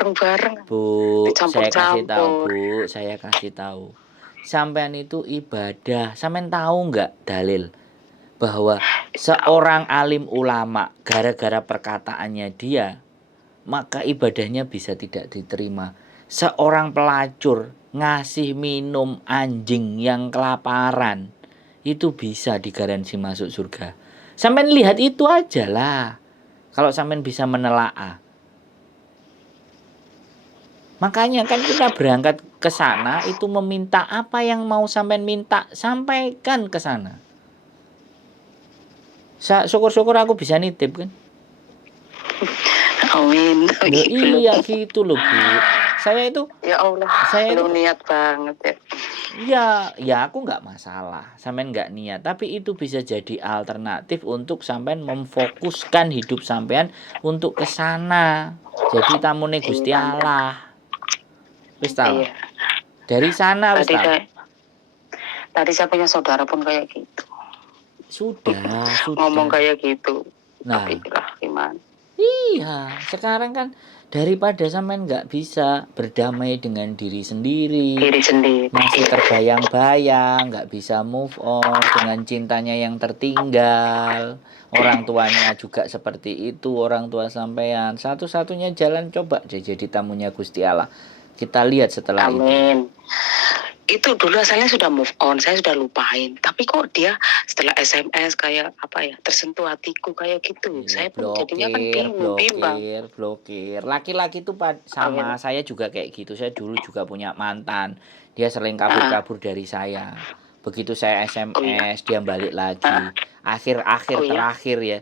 bareng-bareng. Bu, Dicampur-campur. saya kasih tahu. Sampean itu ibadah. Sampean tahu nggak dalil bahwa seorang alim ulama gara-gara perkataannya dia maka ibadahnya bisa tidak diterima. Seorang pelacur ngasih minum anjing yang kelaparan itu bisa digaransi masuk surga. Sampean lihat itu aja lah. Kalau sampean bisa menelaah. Makanya kan kita berangkat ke sana itu meminta apa yang mau sampean minta, sampaikan ke sana. Syukur-syukur aku bisa nitip kan. Amin. Loh, iya gitu loh Bu. Saya itu Ya Allah, belum niat banget ya. Ya aku nggak masalah, sampean nggak niat, tapi itu bisa jadi alternatif untuk sampean memfokuskan hidup sampean untuk ke sana. Jadi tamune Gusti Allah. Wis tahu. Iya. Dari sana wis tahu. Tadi saya punya saudara pun kayak gitu. Sudah. Ngomong kayak gitu. Nah, tapi gimana? Iya, sekarang kan daripada sampean nggak bisa berdamai dengan diri sendiri, masih terbayang-bayang, nggak bisa move on dengan cintanya yang tertinggal, orang tuanya juga seperti itu, orang tua sampean. Satu-satunya jalan coba jadi tamunya Gusti Allah. Kita lihat setelah Amin. Itu dulu asalnya sudah move on, saya sudah lupain. Tapi kok dia setelah SMS kayak apa ya, tersentuh hatiku kayak gitu. Iya, saya pun jadinya kan blokir. Laki-laki itu sama, saya juga kayak gitu. Saya dulu juga punya mantan. Dia sering kabur-kabur dari saya. Begitu saya SMS, dia balik lagi. Akhir-akhir terakhir ya,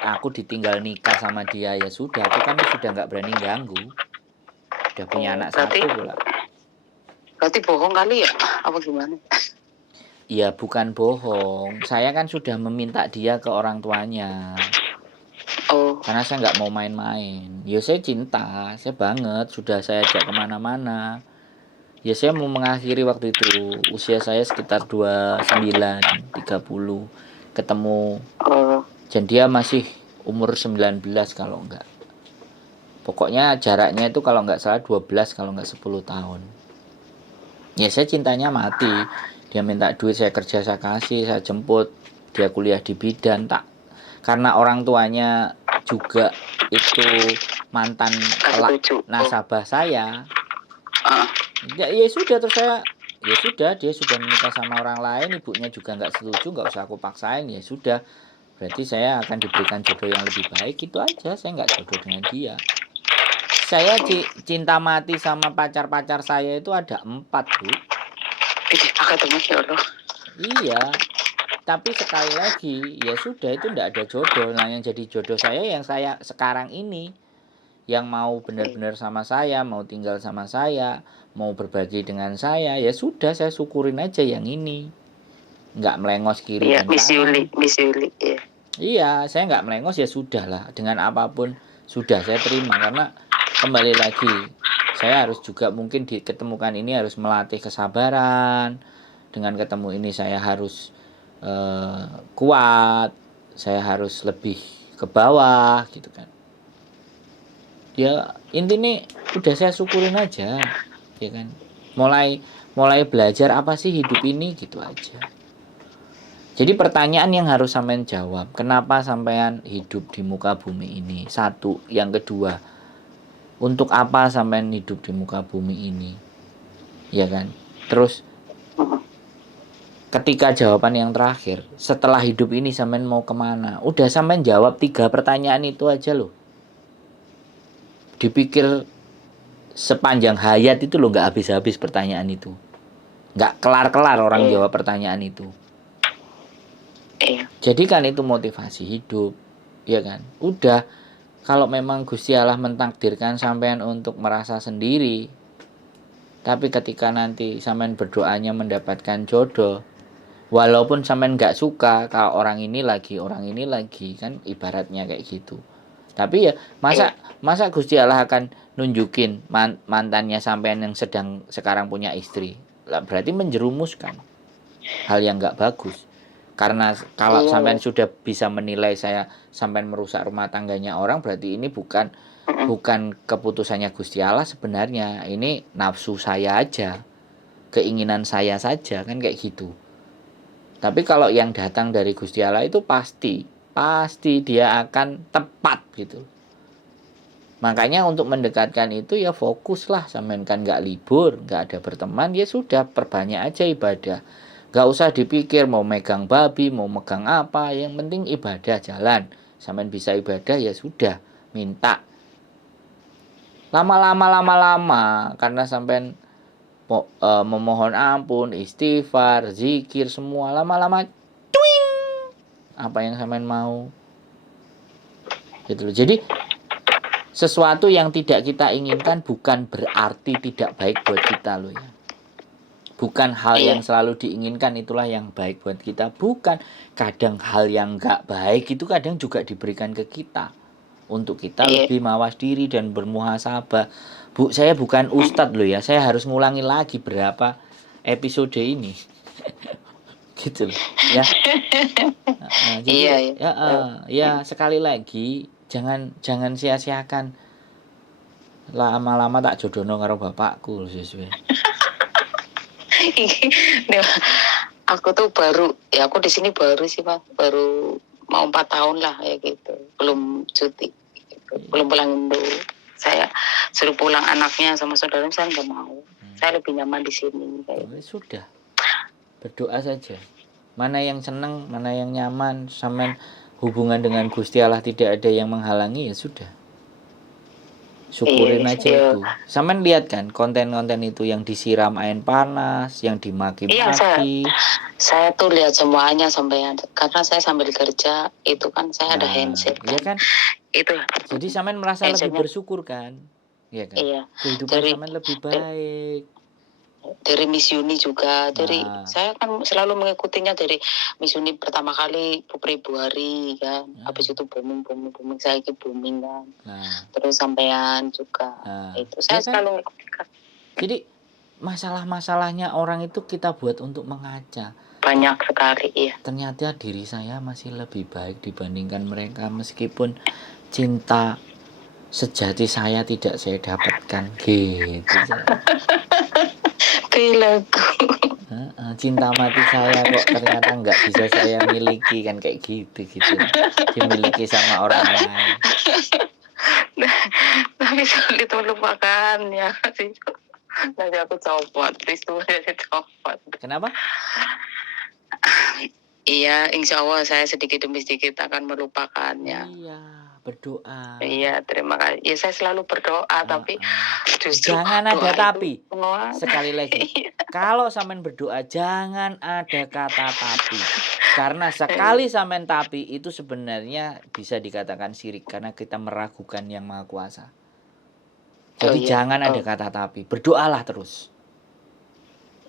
aku ditinggal nikah sama dia. Ya sudah, aku kan sudah nggak berani ganggu. Udah punya anak satu pula. Berarti bohong kali ya? Apa gimana? Iya bukan bohong. Saya kan sudah meminta dia ke orang tuanya. Karena saya nggak mau main-main. Ya saya cinta, saya banget. Sudah saya ajak kemana-mana. Ya saya mau mengakhiri waktu itu. Usia saya sekitar 29, 30. Ketemu. Dan dia masih umur 19 kalau enggak. Pokoknya jaraknya itu kalau nggak salah 12, kalau nggak 10 tahun. Ya saya cintanya mati. Dia minta duit, saya kerja, saya kasih, saya jemput. Dia kuliah di bidan, tak. Karena orang tuanya juga itu mantan nasabah saya. Ya sudah, terus saya ya sudah, dia sudah menikah sama orang lain, ibunya juga nggak setuju, nggak usah aku paksain. Ya sudah, berarti saya akan diberikan jodoh yang lebih baik. Itu aja, saya nggak jodoh dengan dia. Saya cinta mati sama pacar-pacar saya itu ada 4, Bu. Iya. Tapi sekali lagi, ya sudah, itu enggak ada jodoh. Nah, yang jadi jodoh saya yang saya sekarang ini. Yang mau benar-benar sama saya, mau tinggal sama saya, mau berbagi dengan saya, ya sudah, saya syukurin aja yang ini. Enggak melengos kiri dan kanan. Miss Yuli, ya. Iya, saya enggak melengos, ya sudah lah. Dengan apapun sudah saya terima, karena kembali lagi, saya harus juga mungkin diketemukan ini harus melatih kesabaran. Dengan ketemu ini saya harus kuat, saya harus lebih ke bawah gitu kan. Ya intinya udah saya syukurin aja, ya kan. Mulai belajar apa sih hidup ini gitu aja. Jadi pertanyaan yang harus sampean jawab, kenapa sampean hidup di muka bumi ini? Satu, yang kedua, untuk apa sampean hidup di muka bumi ini? Ya kan? Terus ketika jawaban yang terakhir, setelah hidup ini sampean mau kemana? Udah sampean jawab 3 pertanyaan itu aja loh. Dipikir sepanjang hayat itu loh, gak habis-habis pertanyaan itu. Gak kelar-kelar orang jawab pertanyaan itu. Jadi kan itu motivasi hidup, ya kan? Udah, kalau memang Gusti Allah mentakdirkan sampean untuk merasa sendiri, tapi ketika nanti sampean berdoanya mendapatkan jodoh, walaupun sampean gak suka kalau orang ini lagi kan ibaratnya kayak gitu. Tapi ya masa Gusti Allah akan nunjukin mantannya sampean yang sekarang punya istri, lah berarti menjerumuskan hal yang gak bagus. Karena kalau sampean sudah bisa menilai saya sampean merusak rumah tangganya orang, berarti ini bukan bukan keputusannya Gusti Allah sebenarnya. Ini nafsu saya aja, keinginan saya saja, kan kayak gitu. Tapi kalau yang datang dari Gusti Allah itu pasti dia akan tepat gitu. Makanya untuk mendekatkan itu ya fokuslah, sampean kan nggak libur, nggak ada berteman, ya sudah perbanyak aja ibadah. Nggak usah dipikir mau megang babi, mau megang apa, yang penting ibadah jalan. Sampean bisa ibadah ya sudah, minta. Lama-lama karena sampean memohon ampun, istighfar, zikir semua, lama-lama cuing, apa yang sampean mau. Gitu loh. Jadi sesuatu yang tidak kita inginkan bukan berarti tidak baik buat kita loh ya. Bukan hal yang selalu diinginkan itulah yang baik buat kita. Bukan. Kadang hal yang gak baik itu kadang juga diberikan ke kita. Untuk kita lebih mawas diri dan bermuhasabah. Bu, saya bukan ustadz loh ya. Saya harus ngulangi lagi berapa episode ini. Gitu loh ya. Jadi ya sekali lagi jangan sia-siakan. Lama-lama tak jodohno karo bapakku sesuai. Aku tuh baru, ya aku di sini baru sih Pak, baru mau 4 tahun lah ya gitu, belum cuti, gitu. Belum pulang Indo. Saya suruh pulang anaknya sama saudara, saya nggak mau. Saya lebih nyaman di sini. Kayak. Sudah, berdoa saja. Mana yang senang, mana yang nyaman, sama hubungan dengan Gusti Allah tidak ada yang menghalangi, ya sudah. Syukurin aja itu. Sampean lihat kan konten-konten itu yang disiram air panas, yang dimaki-maki. Saya tuh lihat semuanya sampai, karena saya sambil kerja itu kan saya ada handset kan. Iya kan? Itu. Jadi sampean merasa lebih bersyukur kan? Iya kan? Iya. Kehidupan sampean lebih baik. Dari Miss Uni juga, dari saya kan selalu mengikutinya dari Miss Uni pertama kali Februari kan, habis itu booming saya itu booming kan, terus sampean juga, itu saya selalu mengikuti. Jadi masalah-masalahnya orang itu kita buat untuk mengaca. Banyak sekali ya. Ternyata diri saya masih lebih baik dibandingkan mereka, meskipun cinta sejati saya tidak saya dapatkan gitu. Lagu. Cinta mati saya kok ternyata nggak bisa saya miliki kan, kayak gitu dimiliki sama orang lain. Tapi sulit melupakannya sih. Nanti aku copot, istunya copot. Kenapa? Iya, insya Allah saya sedikit demi sedikit akan melupakannya. Iya, berdoa. Iya, terima kasih. Ya saya selalu berdoa, tapi justru jangan ada tapi. Sekali lagi, kalau sampean berdoa jangan ada kata tapi. Karena sekali sampean tapi itu sebenarnya bisa dikatakan syirik, karena kita meragukan Yang Maha Kuasa. Jadi jangan ada kata tapi, berdoalah terus.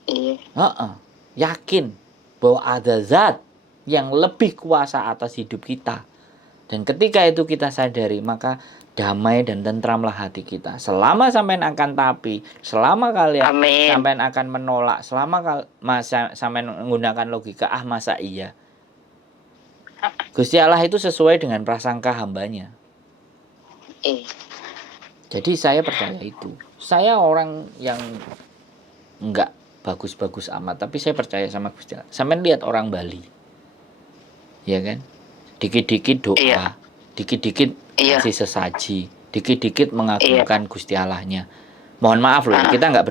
Iya. Yakin bahwa ada zat yang lebih kuasa atas hidup kita. Dan ketika itu kita sadari, maka damai dan tentramlah hati kita. Selama sampean akan tapi, selama kalian sampean akan menolak, selama sampean menggunakan logika, masa iya. Gusti Allah itu sesuai dengan prasangka hambanya. Jadi saya percaya itu. Saya orang yang enggak bagus-bagus amat, tapi saya percaya sama Gusti Allah. Sampean lihat orang Bali, ya kan? Dikit-dikit doa, dikit-dikit kasih sesaji, dikit-dikit mengagungkan Gusti Allahnya. Mohon maaf loh, kita nggak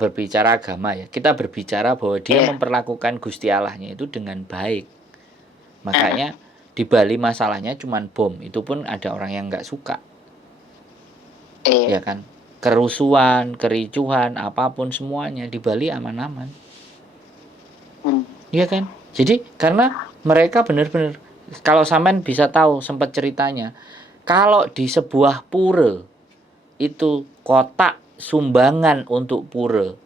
berbicara agama ya. Kita berbicara bahwa dia memperlakukan Gusti Allahnya itu dengan baik. Makanya di Bali masalahnya cuman bom, itu pun ada orang yang nggak suka, ya kan? Kerusuhan, kericuhan, apapun semuanya di Bali aman-aman, ya kan? Jadi karena mereka benar-benar, kalau sampean bisa tahu sempat ceritanya, kalau di sebuah pura itu kotak sumbangan untuk pura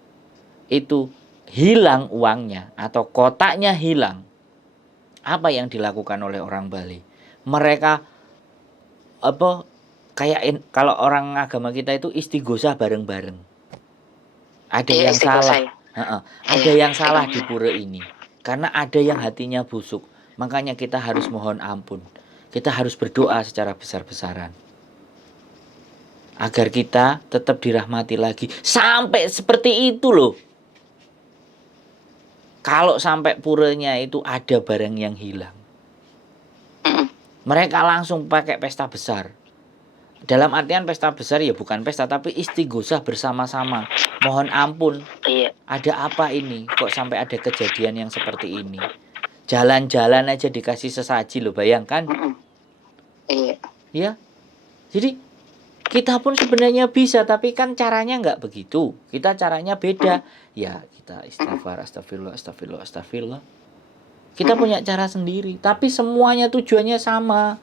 itu hilang uangnya atau kotaknya hilang, apa yang dilakukan oleh orang Bali? Mereka kayak kalau orang agama kita itu istighosah bareng-bareng. Ada yang salah, ada yang salah di pura ini. Karena ada yang hatinya busuk, makanya kita harus mohon ampun. Kita harus berdoa secara besar-besaran. agar kita tetap dirahmati lagi. Sampai seperti itu loh. Kalau sampai puranya itu ada barang yang hilang, mereka langsung pakai pesta besar. Dalam artian pesta besar ya bukan pesta, tapi istighosah bersama-sama. Mohon ampun, ada apa ini? Kok sampai ada kejadian yang seperti ini? Jalan-jalan aja dikasih sesaji loh, bayangkan. Iya. Ya, jadi kita pun sebenarnya bisa, tapi kan caranya nggak begitu. Kita caranya beda. Ya, kita istighfar, astagfirullah, astagfirullah, astagfirullah. Kita punya cara sendiri, tapi semuanya tujuannya sama.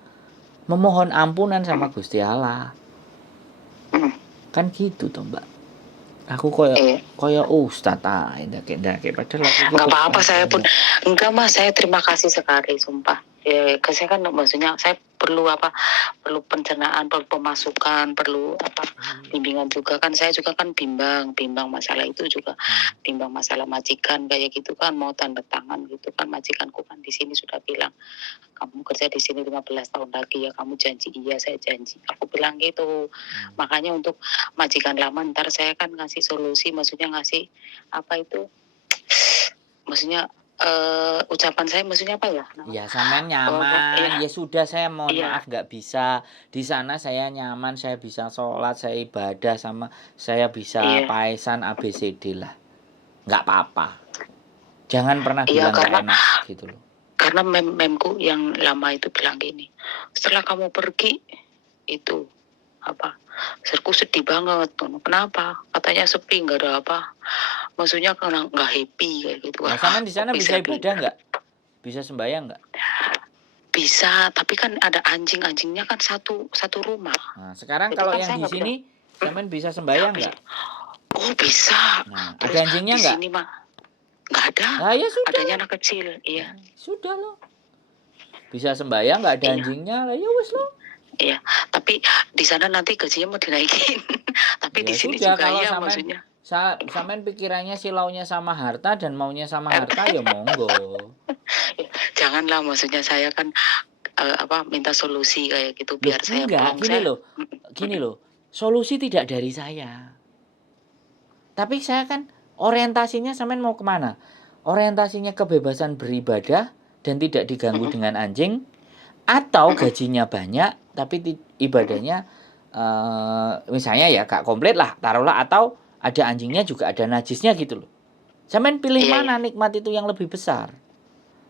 Memohon ampunan sama Gusti Allah. Kan gitu toh, Mbak. Aku koyo ustaz ndake padahal aku nggak apa-apa, saya pun enggak Mas, saya terima kasih sekali sumpah. Ya, saya kan maksudnya saya perlu pencernaan, perlu pemasukan, perlu bimbingan juga kan. Saya juga kan bimbang masalah itu juga, bimbang masalah majikan kayak gitu kan, mau tanda tangan gitu kan. Majikanku kan di sini sudah bilang, kamu kerja di sini 15 tahun lagi ya, kamu janji. Iya, saya janji, aku bilang gitu. Makanya untuk majikan lama ntar saya kan ngasih solusi, maksudnya ngasih apa itu, maksudnya ucapan saya maksudnya apa ya? Ya sampean nyaman, ya sudah, saya mohon maaf nggak bisa. Di sana saya nyaman, saya bisa sholat, saya ibadah, sama saya bisa paesan ABCD lah. Nggak apa-apa. Jangan pernah bilang nggak enak gitu loh. Karena memku yang lama itu bilang gini, setelah kamu pergi itu serku sedih banget. Kenapa? Katanya sepi, nggak ada apa. Maksudnya karena nggak happy kayak gitu. Nah, sampean di sana bisa ibadah nggak? Bisa sembahyang nggak? Bisa, tapi kan ada anjingnya kan satu rumah. Nah, sekarang kalau kan yang di sini, sampean bisa sembahyang nggak? Oh bisa. Nah, ada anjingnya nggak? Di sini mah nggak ada. Nah, ya sudah. Adanya anak kecil, iya. Sudah loh. Bisa sembahyang nggak ada anjingnya, lah ya wes loh. Iya, tapi di sana nanti gajinya mau dinaikin. Tapi ya di sini sudah, juga ya maksudnya. Sampean pikirannya silaunya sama harta dan maunya sama harta ya monggo. Janganlah, maksudnya saya kan minta solusi kayak gitu biar saya pulang. Gini loh, solusi tidak dari saya. Tapi saya kan orientasinya sampean mau kemana? Orientasinya kebebasan beribadah dan tidak diganggu dengan anjing, atau gajinya banyak tapi ibadahnya misalnya ya gak komplit lah, taruhlah, atau ada anjingnya juga ada najisnya gitu loh. Sampean pilih mana nikmat itu yang lebih besar?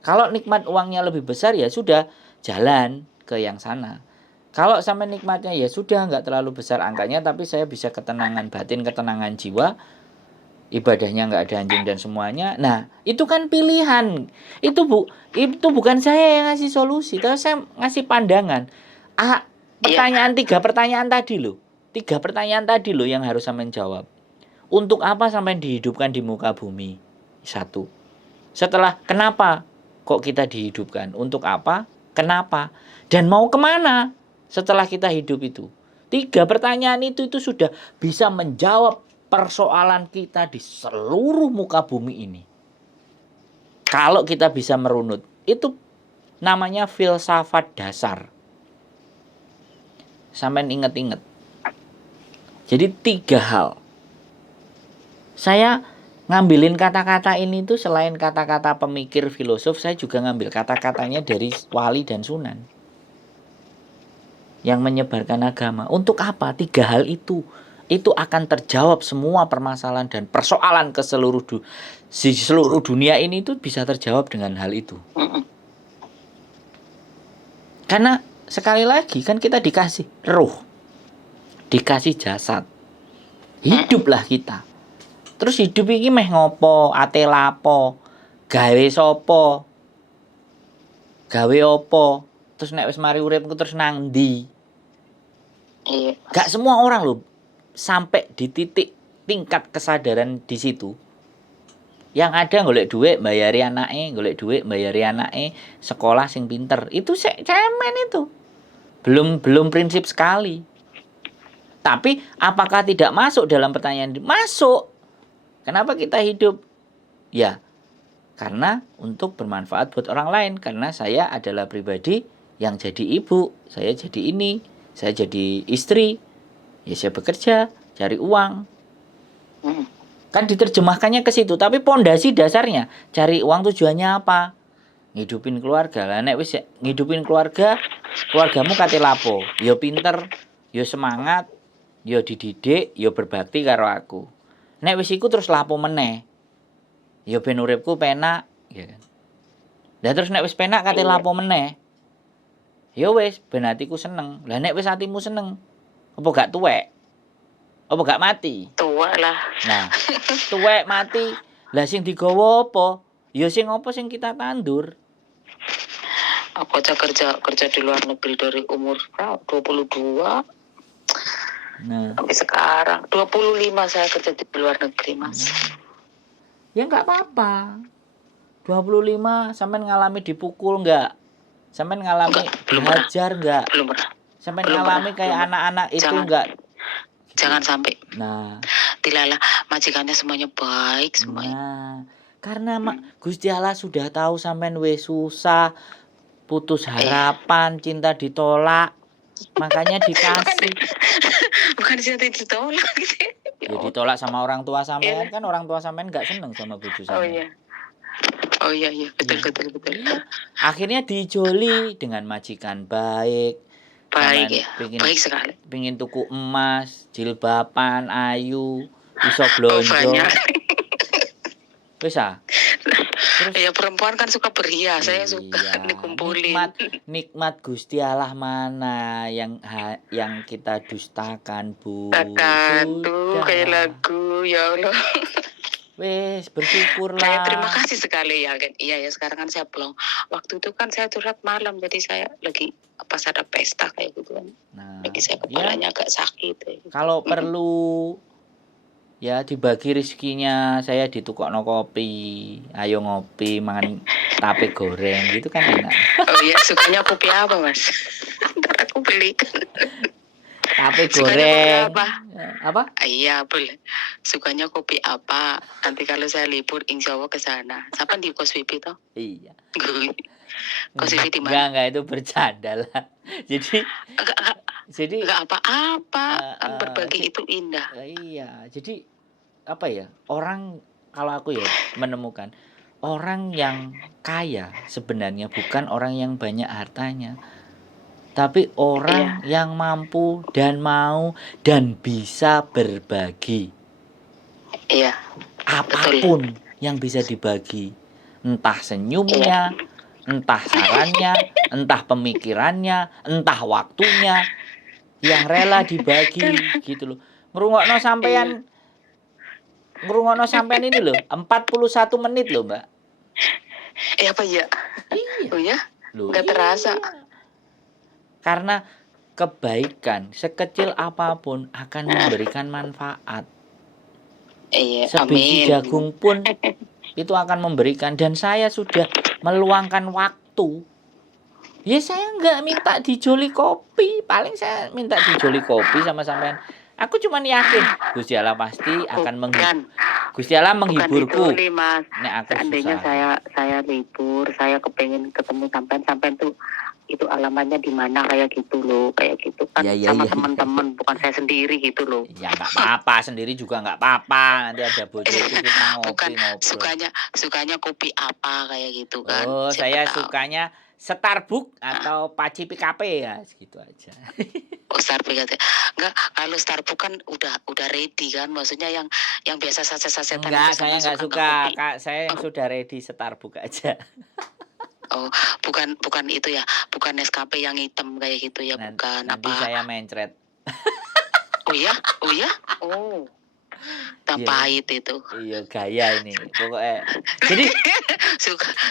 Kalau nikmat uangnya lebih besar ya sudah, jalan ke yang sana. Kalau sampai nikmatnya ya sudah nggak terlalu besar angkanya, tapi saya bisa ketenangan batin, ketenangan jiwa, ibadahnya nggak ada anjing dan semuanya. Nah itu kan pilihan. Itu bukan saya yang ngasih solusi, tapi saya ngasih pandangan. Tiga pertanyaan tadi loh yang harus sampean jawab. Untuk apa sampai dihidupkan di muka bumi? Satu. Setelah kenapa kok kita dihidupkan? Untuk apa? Kenapa? Dan mau kemana setelah kita hidup itu? 3 pertanyaan itu sudah bisa menjawab persoalan kita di seluruh muka bumi ini. Kalau kita bisa merunut, itu namanya filsafat dasar. Sampai inget-inget. Jadi 3 hal. Saya ngambilin kata-kata ini tuh selain kata-kata pemikir filosof, saya juga ngambil kata-katanya dari wali dan sunan yang menyebarkan agama. Untuk apa? 3 hal itu akan terjawab semua permasalahan dan persoalan ke seluruh dunia ini itu bisa terjawab dengan hal itu. Karena sekali lagi kan kita dikasih ruh, dikasih jasad, hiduplah kita. Terus hidup iki meh ngopo, ate lapo, gawe sopo, gawe opo, terus nek wis mari uripku terus nang ndi? Gak semua orang loh sampai di titik tingkat kesadaran di situ. Yang ada golek duit bayari anake, sekolah sing pinter. Itu cemen itu. Belum prinsip sekali. Tapi apakah tidak masuk dalam pertanyaan? Masuk. Kenapa kita hidup? Ya, karena untuk bermanfaat buat orang lain. Karena saya adalah pribadi yang jadi ibu, saya jadi ini, saya jadi istri, Ya saya bekerja, cari uang. Hmm. Kan diterjemahkannya ke situ, tapi pondasi dasarnya cari uang tujuannya apa? Ngidupin keluarga. Lah nek wis ngidupin keluarga, keluargamu kate lapo? Ya pinter, ya semangat, ya dididik, ya berbakti karo aku. Nek wis iku terus lapo meneh? Ya ben uripku penak, ya kan. Lah terus nek wis penak kate lapo meneh? Ya wis ben atiku seneng. Lah nek wis atimu seneng, apa gak tuwek? Apa gak mati? Tua lah. Nah, tuwek mati. Lah sing digawa apa? Ya sing apa sing kita tandur. Aku aja kerja di luar negeri dari umur 22 sampai sekarang 25 saya kerja di luar negeri, Mas. Ya enggak apa-apa. 25 sampean ngalami dipukul enggak? Sampean ngalami dihajar enggak? Belum pernah. Sampean ngalami kayak anak-anak itu enggak? Jangan sampai. Nah, dilalah majikannya semuanya baik semuanya. Nah, karena Gusti Allah sudah tahu sampean wis susah, putus harapan, cinta ditolak, makanya dikasih. Bukan cinta ditolak gitu. Ya ditolak sama orang tua sampean, kan orang tua sampean enggak seneng sama bojo sampean. Oh iya, betul. Akhirnya dijoli dengan majikan baik. Baik ya, baik sekali. Pingin tuku emas, jilbaban, ayu, iso blonjo. Wis Terus ya perempuan kan suka berhias, saya suka dikumpulin. Nikmat Gusti Allah mana yang kita dustakan, Bu? Sudah. Kayak lagu, ya Allah. Wes bersyukurlah. Saya terima kasih sekali ya kan. Iya ya, sekarang kan saya pulang. Waktu itu kan saya curhat malam, jadi saya lagi pas ada pesta kayak gitu kan. Nah, lagi saya kepalanya agak sakit. Kalau perlu ya dibagi rezekinya, saya ditukokno kopi, ayo ngopi, mangan tape goreng gitu kan enak. Oh iya, sukanya kopi apa, Mas? Ntar aku belikan. Tape goreng. Apa? Iya, boleh. Sukanya kopi apa? Nanti kalau saya libur, insya Allah ke sana. Siapa di Kos Vivi toh? Iya. Kos Vivi di mana? Enggak itu bercanda lah. Jadi enggak apa-apa. Berbagi itu indah. Iya, jadi apa ya? Orang kalau aku ya menemukan orang yang kaya sebenarnya bukan orang yang banyak hartanya. Tapi orang yang mampu dan mau dan bisa berbagi. Iya. Apapun yang bisa dibagi. Entah senyumnya, entah sarannya, entah pemikirannya, entah waktunya yang rela dibagi gitu loh. Ngrungokno sampean ini loh, 41 menit loh, Mbak. Apa ya? Iya. Oh ya? Enggak terasa. Karena kebaikan sekecil apapun akan memberikan manfaat. Sebiji jagung pun itu akan memberikan, dan saya sudah meluangkan waktu. Ya saya enggak minta dijoli kopi, paling saya minta dijoli kopi sama sampean. Aku cuma yakin Gusti Allah pasti akan Gusti Allah menghiburku. Nek aku seandainya saya libur, saya kepengen ketemu sampean tuh itu alamatnya di mana kayak gitu loh, kayak gitu kan sama teman-teman, bukan saya sendiri gitu loh. Ya enggak apa-apa, sendiri juga enggak apa-apa. Nanti ada bojo itu kita ngopi. Sukanya kopi apa kayak gitu kan. Oh, saya sukanya Starbucks atau Paci PKP ya, segitu aja. Oh, Starbucks. Enggak, kalau Starbucks kan udah ready kan, maksudnya yang biasa saset-sasetan. Enggak, saya enggak suka. Kak, saya yang sudah ready Starbucks aja. Oh, bukan itu ya, bukan Nescafe yang hitam kayak gitu ya, bukan nanti apa. Saya mencret. Oh ya? Oh. Pahit itu. Iya, gaya ini. Pokoknya. Jadi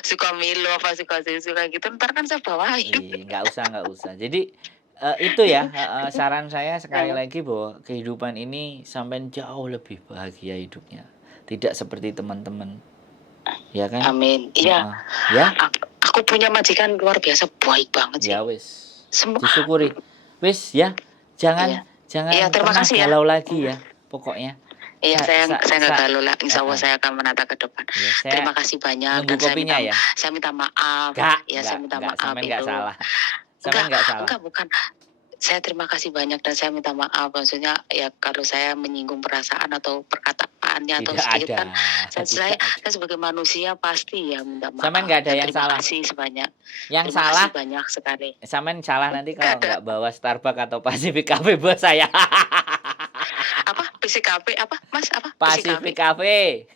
suka Milo apa suka gitu, ntar kan saya bawain. Enggak usah. Jadi itu ya saran saya sekali lagi bahwa kehidupan ini sampai jauh lebih bahagia hidupnya. Tidak seperti teman-teman. Ya kan? Amin. Iya. Ya. Aku punya majikan luar biasa baik banget sih. Ya wis. Disyukuri. Wis ya. Jangan terima kasih galau lagi ya pokoknya. Iya, saya nggak galau lah. Insya Allah saya akan menata ke depan. Ya, terima kasih banyak. Dan saya minta maaf. Saya minta maaf. Sampai nggak salah. Enggak, bukan. Saya terima kasih banyak dan saya minta maaf. Maksudnya ya kalau saya menyinggung perasaan atau perkataannya atau Tidak sedikit ada, kan, tidak ada. saya sebagai manusia pasti ya minta maaf. Sampean nggak ada Dan yang terima salah. kasih sebanyak. Yang Terima salah, kasih banyak sekali. sampean salah nanti Nggak kalau ada. nggak bawa Starbucks atau Pacific Cafe buat saya. Apa? PCKP apa? Mas apa? Pacific Cafe.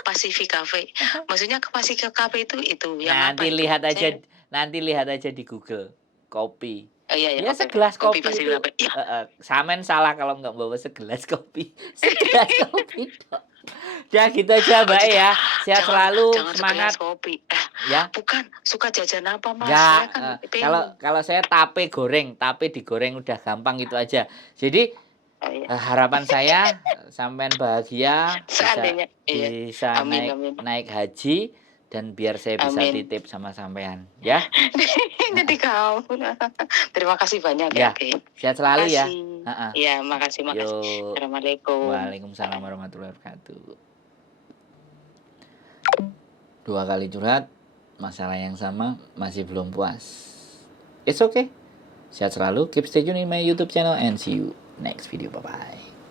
Pacific Cafe. Maksudnya ke Pacific Cafe itu yang Nanti apa itu? lihat aja, Saya, nanti lihat aja di Google. Kopi. oh iya Ya oke. segelas Kopi kopi Pacific itu. Cafe. Ya. Sampean salah kalau nggak bawa segelas kopi. Segelas kopi dok. Ya gitu aja Mbak ya. Sehat selalu, Jangan semangat. segelas kopi. Ya. Bukan, suka jajan apa Mas? Enggak, Saya kan kalau saya tape goreng, tape digoreng udah gampang gitu aja. Jadi harapan saya sampean bahagia, seandainya bisa amin, naik amin. naik haji dan biar saya bisa Amin. titip sama sampean, ya. Jadi kamu. Terima kasih banyak Ya, Oke. sehat selalu ya. Iya, makasih. Yuk. Assalamualaikum. Waalaikumsalam warahmatullahi wabarakatuh. 2 kali curhat, masalah yang sama, masih belum puas. It's okay. Sehat selalu, keep stay tune in my YouTube channel and see you next video. Bye-bye.